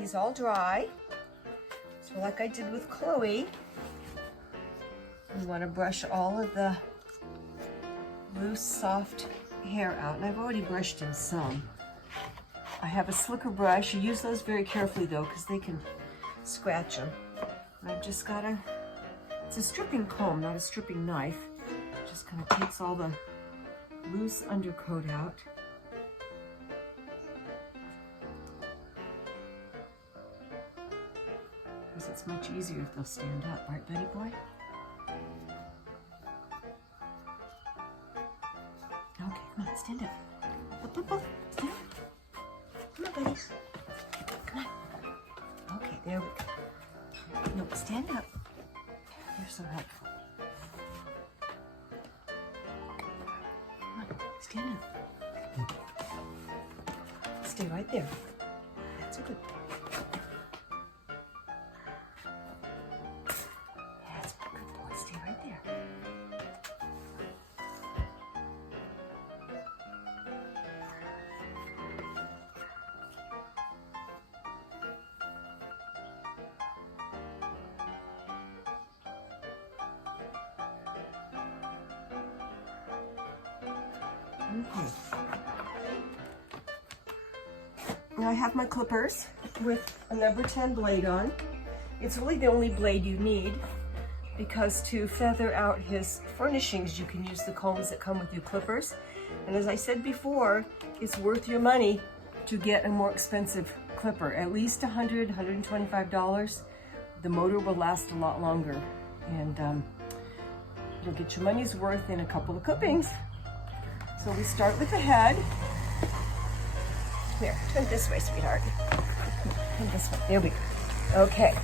he's all dry. So like I did with Chloe, you want to brush all of the loose, soft hair out. And I've already brushed him some. I have a slicker brush. You use those very carefully though, because they can scratch them. And I've just got it's a stripping comb, not a stripping knife. Just kind of takes all the loose undercoat out. Because it's much easier if they'll stand up, right, Buddy Boy? Okay, come on, stand up. Up, up, up. Stand up. Come on, buddies. Come on. Okay, there we go. No, stand up. You're so helpful. Come on, stand up. Stay right there. That's a good boy. That's a good boy. Stay right there. Okay. Now I have my clippers with a number 10 blade on. It's really the only blade you need because to feather out his furnishings, you can use the combs that come with your clippers. And as I said before, it's worth your money to get a more expensive clipper, at least $100, $125. The motor will last a lot longer and you'll get your money's worth in a couple of clippings. So we start with the head. Here, turn this way, sweetheart. Turn this way. There we go. Okay.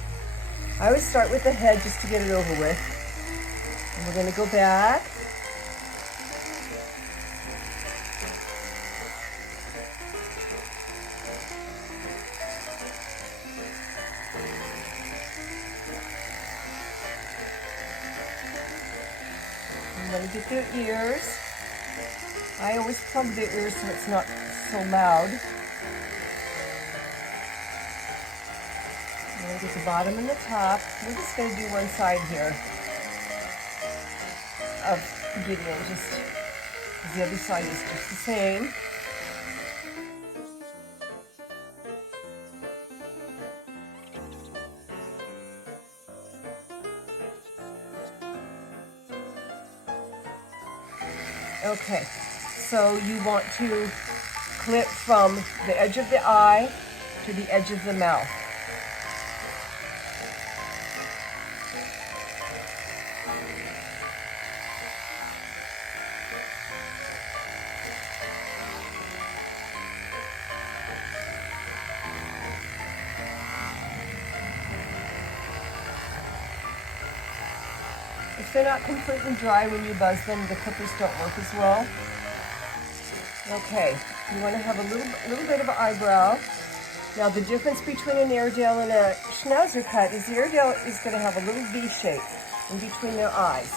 I always start with the head just to get it over with. And we're going to go back. I'm going to get their ears. I always plug their ears so it's not so loud. I'm going to get the bottom and the top. We're just going to do one side here of Gideon, just because the other side is just the same. Okay, so you want to clip from the edge of the eye to the edge of the mouth. If they're not completely dry when you buzz them, the clippers don't work as well. Okay, you want to have a little bit of an eyebrow. Now the difference between an Airedale and a Schnauzer cut is the Airedale is going to have a little V shape in between their eyes.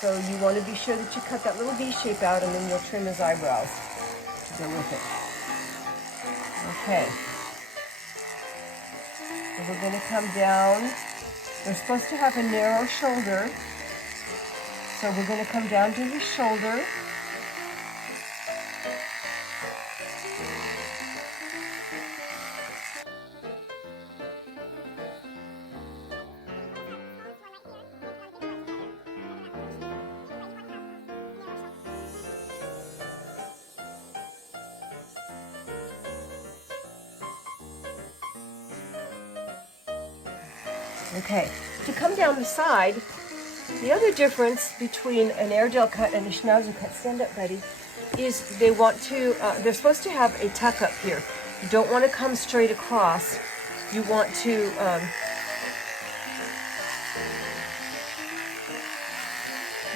So you want to be sure that you cut that little V shape out and then you'll trim his eyebrows to go with it. Okay. So we're going to come down. They're supposed to have a narrow shoulder. So we're going to come down to his shoulder. Okay, to come down the side, the other difference between an Airedale cut and a Schnauzer cut, stand up, buddy, is they want to, they're supposed to have a tuck up here. You don't want to come straight across. You want to,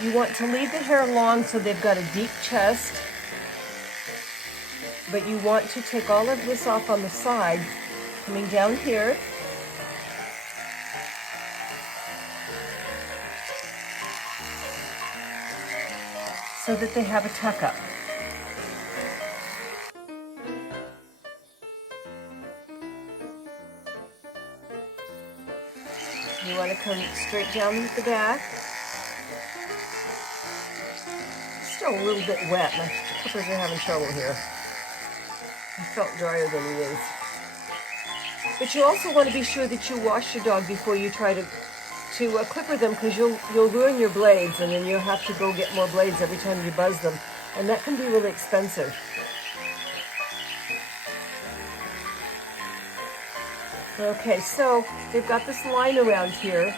leave the hair long so they've got a deep chest, but you want to take all of this off on the side, coming down here. So that they have a tuck up. You want to come straight down the back. Still a little bit wet. My clippers are having trouble here. He felt drier than he is. But you also want to be sure that you wash your dog before you try to clipper them, because you'll ruin your blades, and then you'll have to go get more blades every time you buzz them, and that can be really expensive. Okay, so they've got this line around here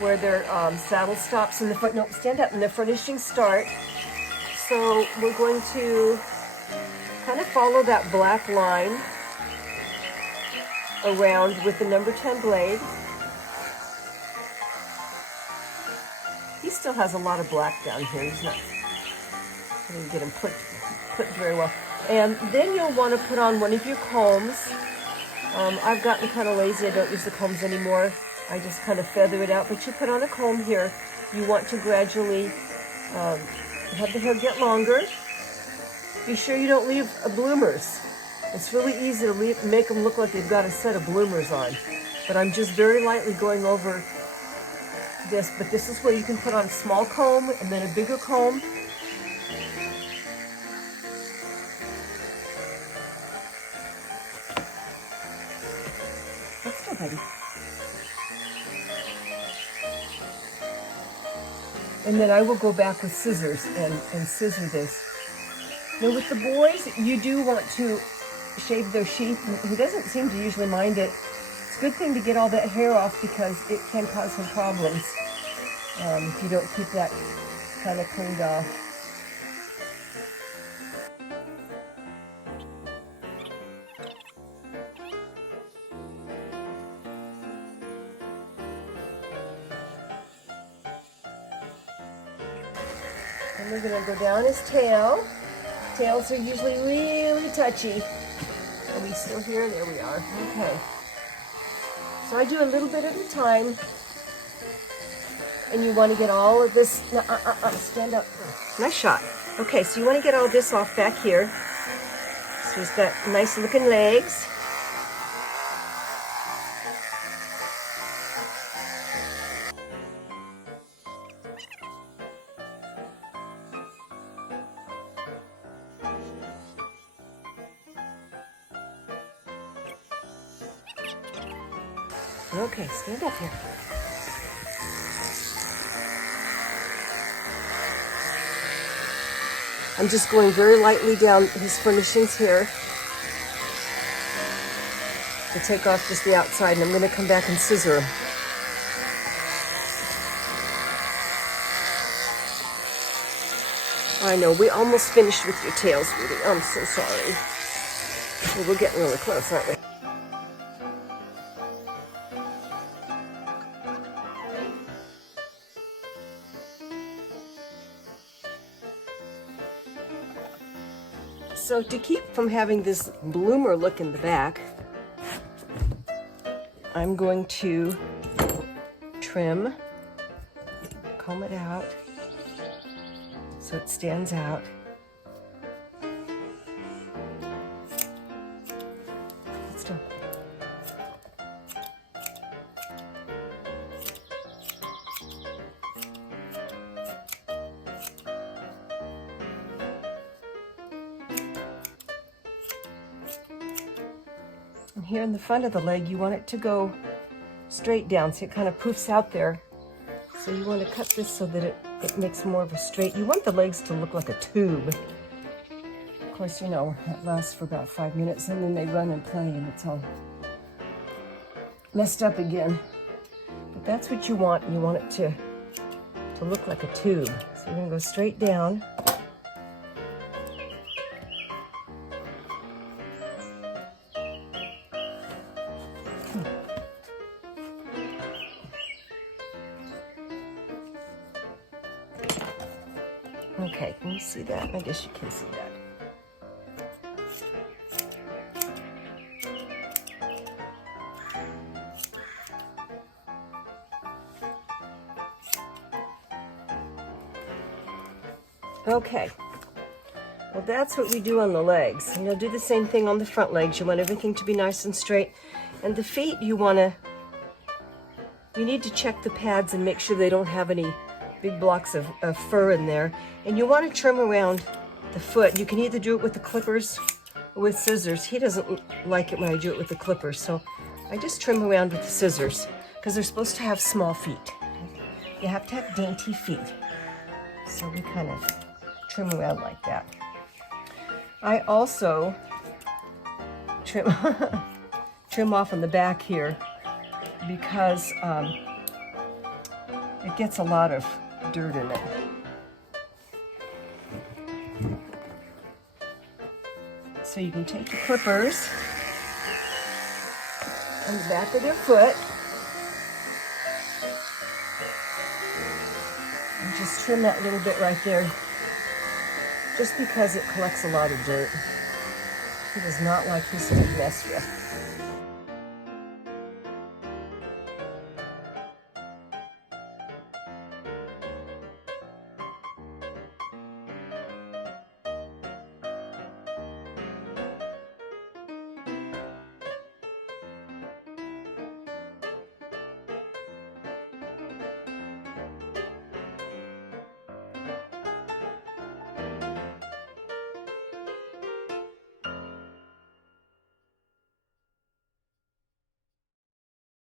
where their saddle stops in the front. No, stand up, and their furnishings start. So we're going to kind of follow that black line around with the number 10 blade. He still has a lot of black down here. He's not going to get him clipped very well. And then you'll want to put on one of your combs. I've gotten kind of lazy. I don't use the combs anymore. I just kind of feather it out. But you put on a comb here. You want to gradually have the hair get longer. Be sure you don't leave bloomers. It's really easy to make them look like they've got a set of bloomers on. But I'm just very lightly going over this. But this is where you can put on a small comb and then a bigger comb. Let's go, buddy. And then I will go back with scissors and scissor this. Now with the boys, you do want to shave their sheath. He doesn't seem to usually mind it. It's a good thing to get all that hair off, because it can cause some problems if you don't keep that kind of cleaned off. And we're going to go down his tail. Tails are usually really touchy. Are we still here? There we are. Okay. So I do a little bit at a time. And you want to get all of this. Stand up. Nice shot. Okay, so you want to get all this off back here. So he's got nice looking legs. Okay, stand up here. I'm just going very lightly down his furnishings here to take off just the outside, and I'm going to come back and scissor him. I know, we almost finished with your tails, Rudy. I'm so sorry. Well, we're getting really close, aren't we? So to keep from having this bloomer look in the back, I'm going to trim, comb it out so it stands out. Let's do it. And here in the front of the leg, you want it to go straight down, so it kind of poofs out there. So you want to cut this so that it makes more of a straight. You want the legs to look like a tube. Of course, you know, it lasts for about 5 minutes, and then they run and play, and it's all messed up again. But that's what you want. You want it to look like a tube. So you're going to go straight down. Okay, can you see that? I guess you can see that. Okay, well that's what we do on the legs. And you'll do the same thing on the front legs. You want everything to be nice and straight. And the feet, you want to you need to check the pads and make sure they don't have any big blocks of fur in there. And you want to trim around the foot. You can either do it with the clippers or with scissors. He doesn't like it when I do it with the clippers, so I just trim around with the scissors because they're supposed to have small feet. You have to have dainty feet. So we kind of trim around like that. I also trim, trim off on the back here because it gets a lot of dirt in it. So you can take the clippers on the back of their foot and just trim that little bit right there, just because it collects a lot of dirt. He does not like this to be messed with.